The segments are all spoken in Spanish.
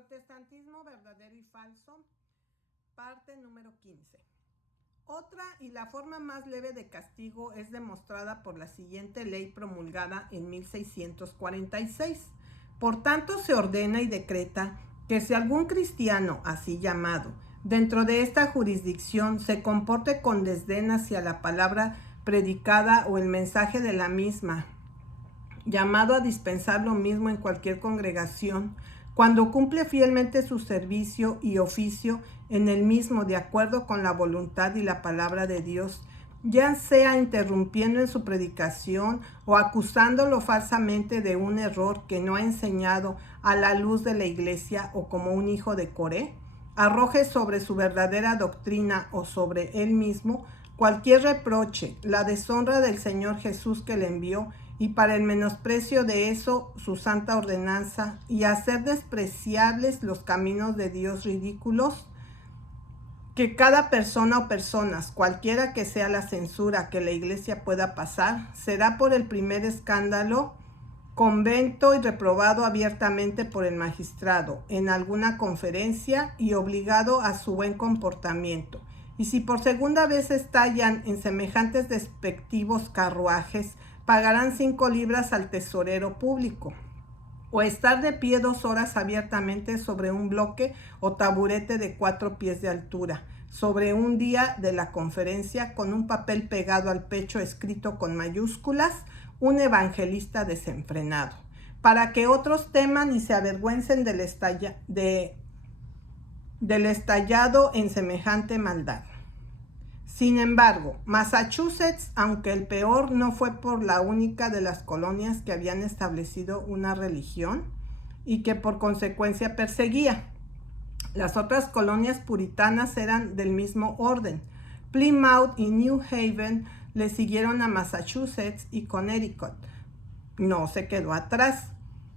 Protestantismo verdadero y falso, parte número 15. Otra y la forma más leve de castigo es demostrada por la siguiente ley promulgada en 1646. Por tanto, se ordena y decreta que si algún cristiano, así llamado, dentro de esta jurisdicción se comporte con desdén hacia la palabra predicada o el mensaje de la misma, llamado a dispensar lo mismo en cualquier congregación, cuando cumple fielmente su servicio y oficio en el mismo de acuerdo con la voluntad y la palabra de Dios, ya sea interrumpiendo en su predicación o acusándolo falsamente de un error que no ha enseñado a la luz de la iglesia o como un hijo de Coré, arroje sobre su verdadera doctrina o sobre él mismo cualquier reproche, la deshonra del Señor Jesús que le envió, y para el menosprecio de eso su santa ordenanza, y hacer despreciables los caminos de Dios ridículos, que cada persona o personas, cualquiera que sea la censura que la iglesia pueda pasar, será por el primer escándalo convento y reprobado abiertamente por el magistrado en alguna conferencia y obligado a su buen comportamiento. Y si por segunda vez estallan en semejantes despectivos carruajes, pagarán 5 libras al tesorero público, o estar de pie 2 horas abiertamente sobre un bloque o taburete de 4 pies de altura, sobre un día de la conferencia, con un papel pegado al pecho escrito con mayúsculas, un evangelista desenfrenado, para que otros teman y se avergüencen del estallado en semejante maldad. Sin embargo, Massachusetts, aunque el peor, no fue por la única de las colonias que habían establecido una religión y que por consecuencia perseguía. Las otras colonias puritanas eran del mismo orden. Plymouth y New Haven le siguieron a Massachusetts, y Connecticut no se quedó atrás.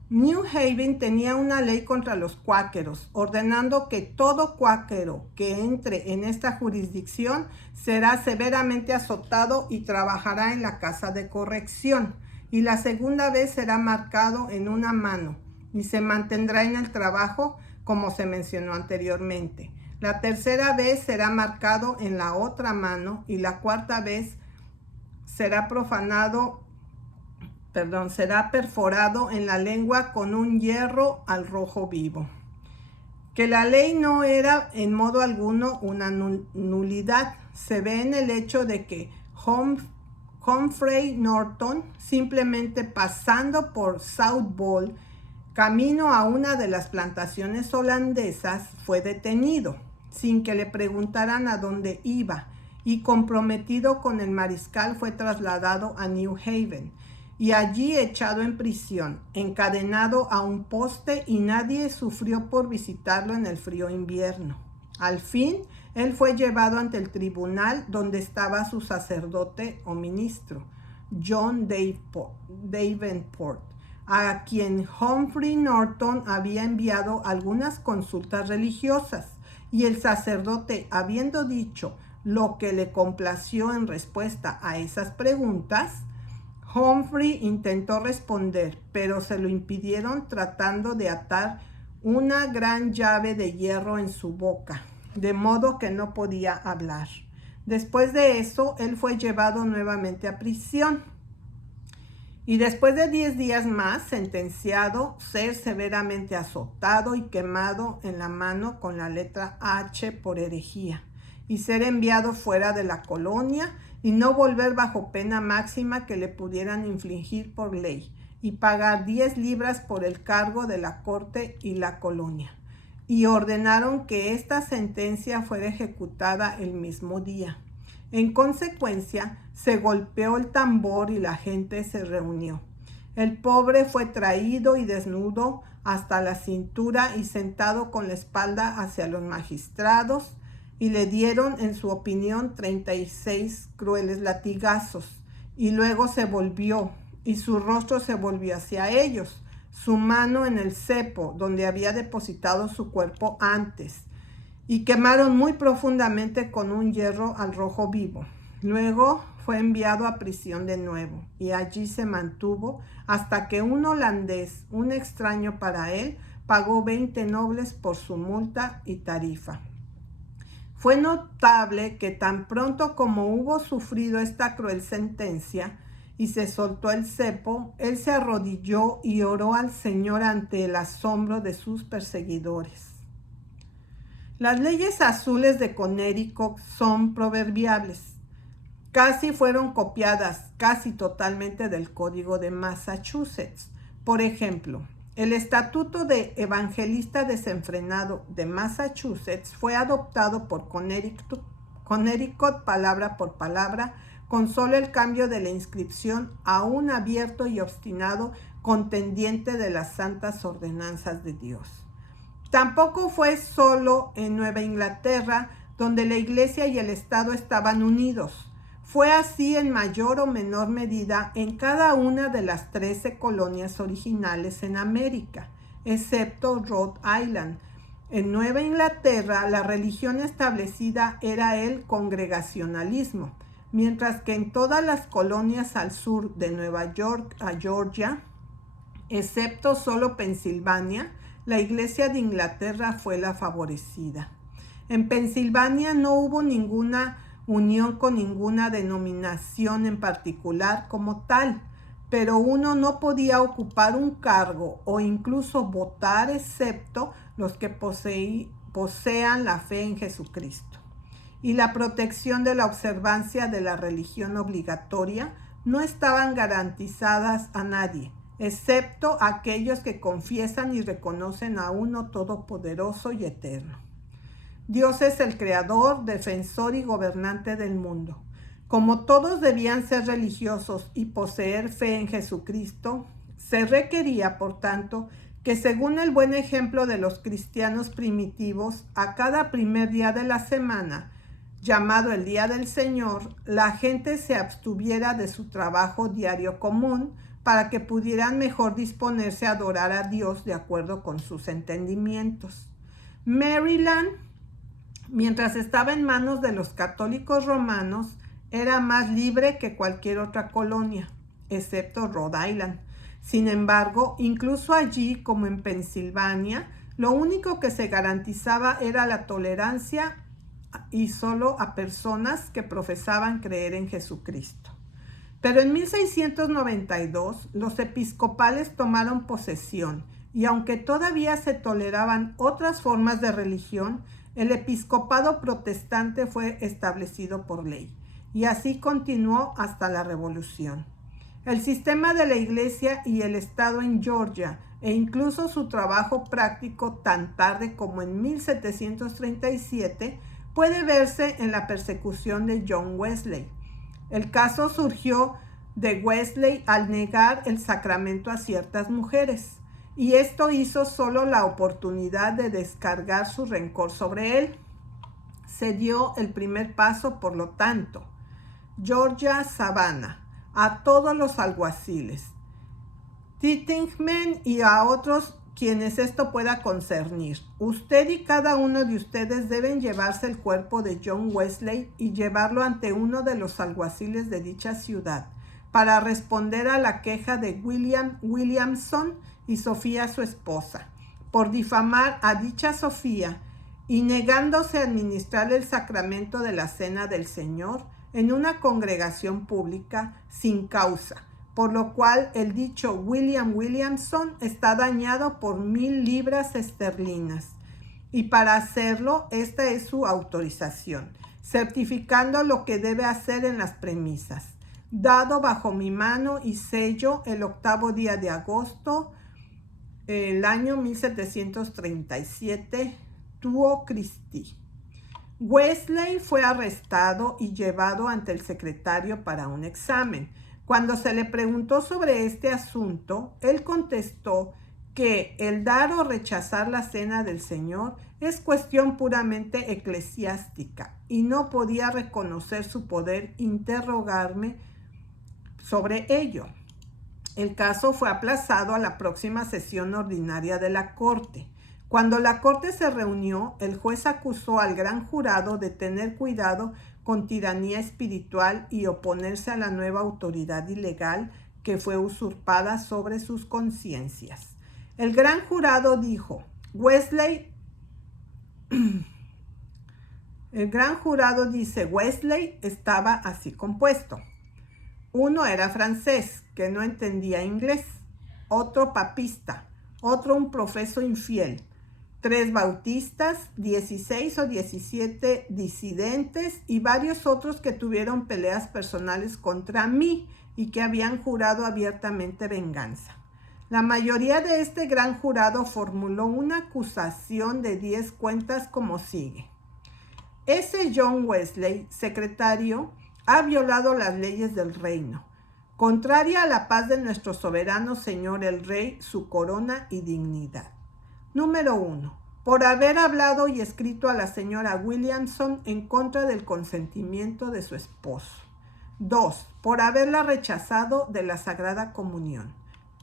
New Haven tenía una ley contra los cuáqueros, ordenando que todo cuáquero que entre en esta jurisdicción será severamente azotado y trabajará en la casa de corrección, y la segunda vez será marcado en una mano y se mantendrá en el trabajo como se mencionó anteriormente. La tercera vez será marcado en la otra mano, y la cuarta vez será será perforado en la lengua con un hierro al rojo vivo. Que la ley no era en modo alguno una nulidad se ve en el hecho de que Humphrey Norton, simplemente pasando por Southwold, camino a una de las plantaciones holandesas, fue detenido, sin que le preguntaran a dónde iba, y comprometido con el mariscal fue trasladado a New Haven, y allí echado en prisión, encadenado a un poste, y nadie sufrió por visitarlo en el frío invierno. Al fin, él fue llevado ante el tribunal donde estaba su sacerdote o ministro, John Davenport, a quien Humphrey Norton había enviado algunas consultas religiosas, y el sacerdote, habiendo dicho lo que le complació en respuesta a esas preguntas, Humphrey intentó responder, pero se lo impidieron tratando de atar una gran llave de hierro en su boca, de modo que no podía hablar. Después de eso, él fue llevado nuevamente a prisión, y después de 10 días más, sentenciado ser severamente azotado y quemado en la mano con la letra H por herejía, y ser enviado fuera de la colonia, y no volver bajo pena máxima que le pudieran infligir por ley, y pagar 10 libras por el cargo de la corte y la colonia. Y ordenaron que esta sentencia fuera ejecutada el mismo día. En consecuencia, se golpeó el tambor y la gente se reunió. El pobre fue traído y desnudo hasta la cintura y sentado con la espalda hacia los magistrados, y le dieron, en su opinión, 36 crueles latigazos, y luego se volvió, y su rostro se volvió hacia ellos, su mano en el cepo donde había depositado su cuerpo antes, y quemaron muy profundamente con un hierro al rojo vivo. Luego fue enviado a prisión de nuevo, y allí se mantuvo hasta que un holandés, un extraño para él, pagó 20 nobles por su multa y tarifa. Fue notable que tan pronto como hubo sufrido esta cruel sentencia y se soltó el cepo, él se arrodilló y oró al Señor ante el asombro de sus perseguidores. Las leyes azules de Connecticut son proverbiales. Casi fueron copiadas casi totalmente del Código de Massachusetts. Por ejemplo, el Estatuto de Evangelista Desenfrenado de Massachusetts fue adoptado por Connecticut palabra por palabra, con solo el cambio de la inscripción a un abierto y obstinado contendiente de las santas ordenanzas de Dios. Tampoco fue solo en Nueva Inglaterra donde la Iglesia y el Estado estaban unidos. Fue así en mayor o menor medida en cada una de las 13 colonias originales en América, excepto Rhode Island. En Nueva Inglaterra, la religión establecida era el congregacionalismo, mientras que en todas las colonias al sur de Nueva York a Georgia, excepto solo Pensilvania, la Iglesia de Inglaterra fue la favorecida. En Pensilvania no hubo ninguna unión con ninguna denominación en particular como tal, pero uno no podía ocupar un cargo o incluso votar excepto los que posean la fe en Jesucristo. Y la protección de la observancia de la religión obligatoria no estaban garantizadas a nadie, excepto a aquellos que confiesan y reconocen a uno todopoderoso y eterno. Dios es el creador, defensor y gobernante del mundo. Como todos debían ser religiosos y poseer fe en Jesucristo, se requería, por tanto, que según el buen ejemplo de los cristianos primitivos, a cada primer día de la semana, llamado el Día del Señor, la gente se abstuviera de su trabajo diario común para que pudieran mejor disponerse a adorar a Dios de acuerdo con sus entendimientos. Maryland, mientras estaba en manos de los católicos romanos, era más libre que cualquier otra colonia, excepto Rhode Island. Sin embargo, incluso allí, como en Pensilvania, lo único que se garantizaba era la tolerancia y solo a personas que profesaban creer en Jesucristo. Pero en 1692 los episcopales tomaron posesión y aunque todavía se toleraban otras formas de religión, el episcopado protestante fue establecido por ley y así continuó hasta la Revolución. El sistema de la Iglesia y el Estado en Georgia e incluso su trabajo práctico tan tarde como en 1737 puede verse en la persecución de John Wesley. El caso surgió de Wesley al negar el sacramento a ciertas mujeres, y esto hizo solo la oportunidad de descargar su rencor sobre él. Se dio el primer paso, por lo tanto. Georgia Savannah, a todos los alguaciles, Tittingman y a otros quienes esto pueda concernir. Usted y cada uno de ustedes deben llevarse el cuerpo de John Wesley y llevarlo ante uno de los alguaciles de dicha ciudad para responder a la queja de Williamson y Sofía, su esposa, por difamar a dicha Sofía y negándose a administrar el sacramento de la Cena del Señor en una congregación pública sin causa, por lo cual el dicho Williamson está dañado por 1,000 libras esterlinas. Y para hacerlo, esta es su autorización, certificando lo que debe hacer en las premisas. Dado bajo mi mano y sello el 8º día de agosto, el año 1737, Tuo Christi. Wesley fue arrestado y llevado ante el secretario para un examen. Cuando se le preguntó sobre este asunto, él contestó que el dar o rechazar la cena del Señor es cuestión puramente eclesiástica y no podía reconocer su poder interrogarme sobre ello. El caso fue aplazado a la próxima sesión ordinaria de la Corte. Cuando la Corte se reunió, el juez acusó al gran jurado de tener cuidado con tiranía espiritual y oponerse a la nueva autoridad ilegal que fue usurpada sobre sus conciencias. El gran jurado dijo, Wesley estaba así compuesto. Uno era francés, que no entendía inglés, otro papista, otro un profeso infiel, 3 bautistas, 16 o 17 disidentes y varios otros que tuvieron peleas personales contra mí y que habían jurado abiertamente venganza. La mayoría de este gran jurado formuló una acusación de 10 cuentas como sigue. Ese John Wesley, secretario, ha violado las leyes del reino, contraria a la paz de nuestro soberano señor el rey, su corona y dignidad. Número 1. Por haber hablado y escrito a la señora Williamson en contra del consentimiento de su esposo. 2. Por haberla rechazado de la Sagrada Comunión.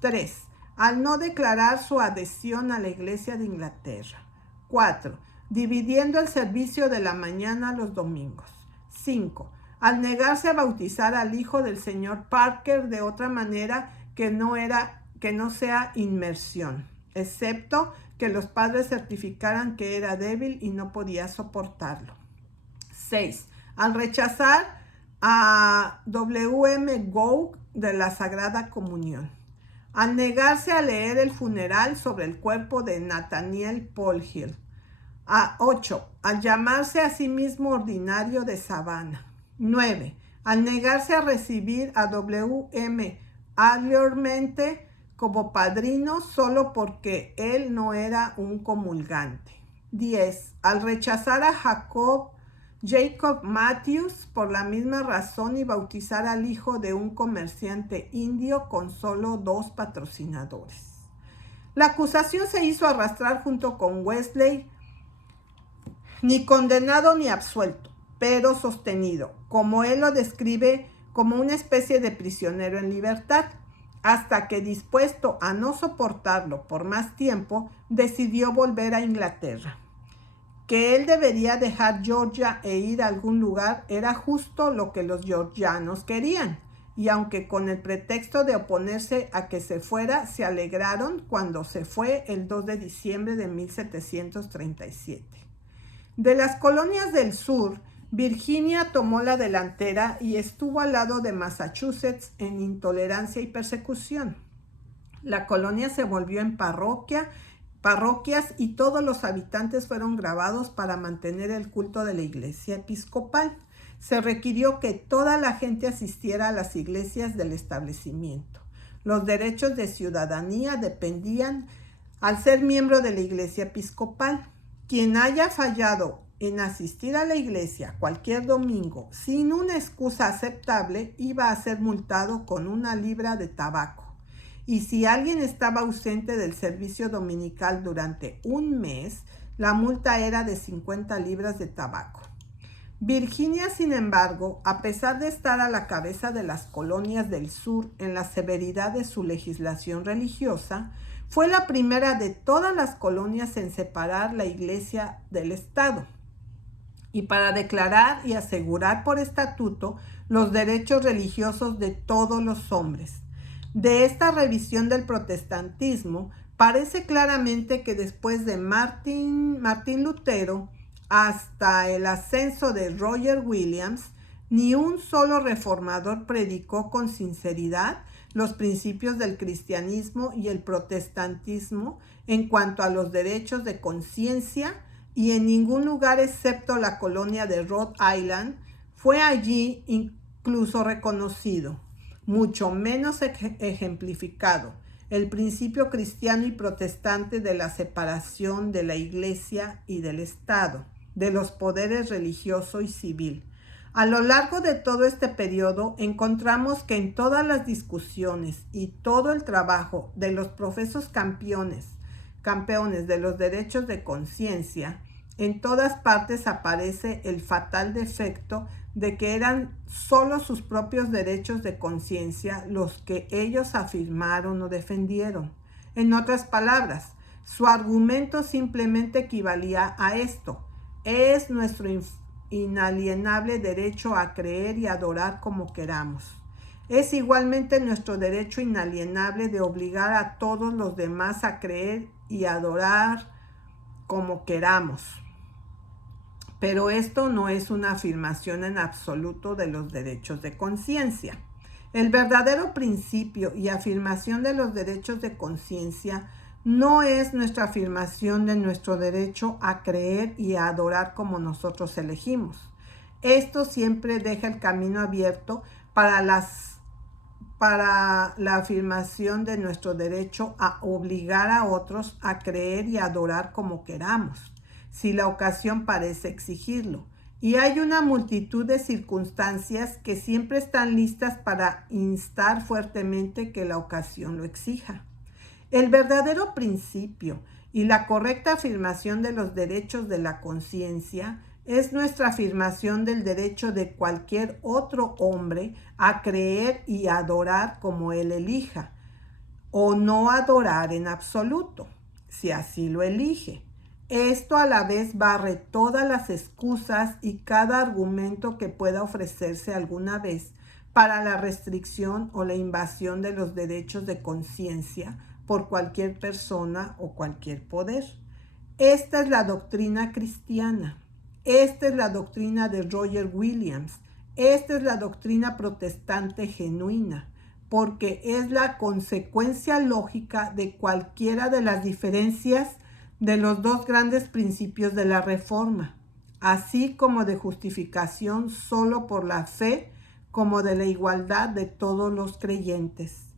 3. Al no declarar su adhesión a la Iglesia de Inglaterra. 4. Dividiendo el servicio de la mañana los domingos. 5. Al negarse a bautizar al hijo del señor Parker de otra manera que no sea inmersión, excepto que los padres certificaran que era débil y no podía soportarlo. 6. Al rechazar a W.M. Gough de la Sagrada Comunión. Al negarse a leer el funeral sobre el cuerpo de Nathaniel Polhill. 8. Al llamarse a sí mismo ordinario de Savannah. 9. Al negarse a recibir a W.M. anteriormente como padrino solo porque él no era un comulgante. 10. Al rechazar a Jacob Matthews por la misma razón y bautizar al hijo de un comerciante indio con solo 2 patrocinadores. La acusación se hizo arrastrar junto con Wesley, ni condenado ni absuelto, pero sostenido, como él lo describe, como una especie de prisionero en libertad, hasta que, dispuesto a no soportarlo por más tiempo, decidió volver a Inglaterra. Que él debería dejar Georgia e ir a algún lugar era justo lo que los georgianos querían, y aunque con el pretexto de oponerse a que se fuera, se alegraron cuando se fue el 2 de diciembre de 1737. De las colonias del sur, Virginia tomó la delantera y estuvo al lado de Massachusetts en intolerancia y persecución. La colonia se volvió en parroquias y todos los habitantes fueron grabados para mantener el culto de la iglesia episcopal. Se requirió que toda la gente asistiera a las iglesias del establecimiento. Los derechos de ciudadanía dependían al ser miembro de la iglesia episcopal. Quien haya fallado en asistir a la iglesia cualquier domingo sin una excusa aceptable iba a ser multado con 1 libra de tabaco. Y si alguien estaba ausente del servicio dominical durante un mes, la multa era de 50 libras de tabaco. Virginia, sin embargo, a pesar de estar a la cabeza de las colonias del sur en la severidad de su legislación religiosa, fue la primera de todas las colonias en separar la iglesia del Estado y para declarar y asegurar por estatuto los derechos religiosos de todos los hombres. De esta revisión del protestantismo, parece claramente que después de Martín Lutero hasta el ascenso de Roger Williams, ni un solo reformador predicó con sinceridad los principios del cristianismo y el protestantismo en cuanto a los derechos de conciencia, y en ningún lugar excepto la colonia de Rhode Island fue allí incluso reconocido, mucho menos ejemplificado, el principio cristiano y protestante de la separación de la iglesia y del Estado, de los poderes religioso y civil. A lo largo de todo este periodo encontramos que en todas las discusiones y todo el trabajo de los profesos campeones de los derechos de conciencia, en todas partes aparece el fatal defecto de que eran solo sus propios derechos de conciencia los que ellos afirmaron o defendieron. En otras palabras, su argumento simplemente equivalía a esto: es nuestro inalienable derecho a creer y adorar como queramos. Es igualmente nuestro derecho inalienable de obligar a todos los demás a creer y adorar como queramos. Pero esto no es una afirmación en absoluto de los derechos de conciencia. El verdadero principio y afirmación de los derechos de conciencia no es nuestra afirmación de nuestro derecho a creer y a adorar como nosotros elegimos. Esto siempre deja el camino abierto para la afirmación de nuestro derecho a obligar a otros a creer y adorar como queramos, si la ocasión parece exigirlo. Y hay una multitud de circunstancias que siempre están listas para instar fuertemente que la ocasión lo exija. El verdadero principio y la correcta afirmación de los derechos de la conciencia es nuestra afirmación del derecho de cualquier otro hombre a creer y adorar como él elija, o no adorar en absoluto, si así lo elige. Esto a la vez barre todas las excusas y cada argumento que pueda ofrecerse alguna vez para la restricción o la invasión de los derechos de conciencia por cualquier persona o cualquier poder. Esta es la doctrina cristiana. Esta es la doctrina de Roger Williams. Esta es la doctrina protestante genuina, porque es la consecuencia lógica de cualquiera de las diferencias de los dos grandes principios de la Reforma, así como de justificación solo por la fe, como de la igualdad de todos los creyentes.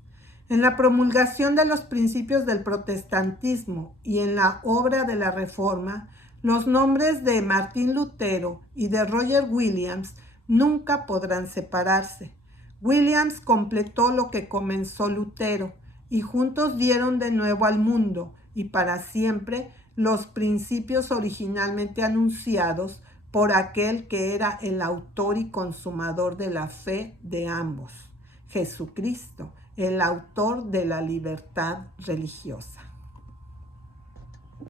En la promulgación de los principios del protestantismo y en la obra de la Reforma, los nombres de Martín Lutero y de Roger Williams nunca podrán separarse. Williams completó lo que comenzó Lutero y juntos dieron de nuevo al mundo y para siempre los principios originalmente anunciados por aquel que era el autor y consumador de la fe de ambos, Jesucristo, el autor de la libertad religiosa.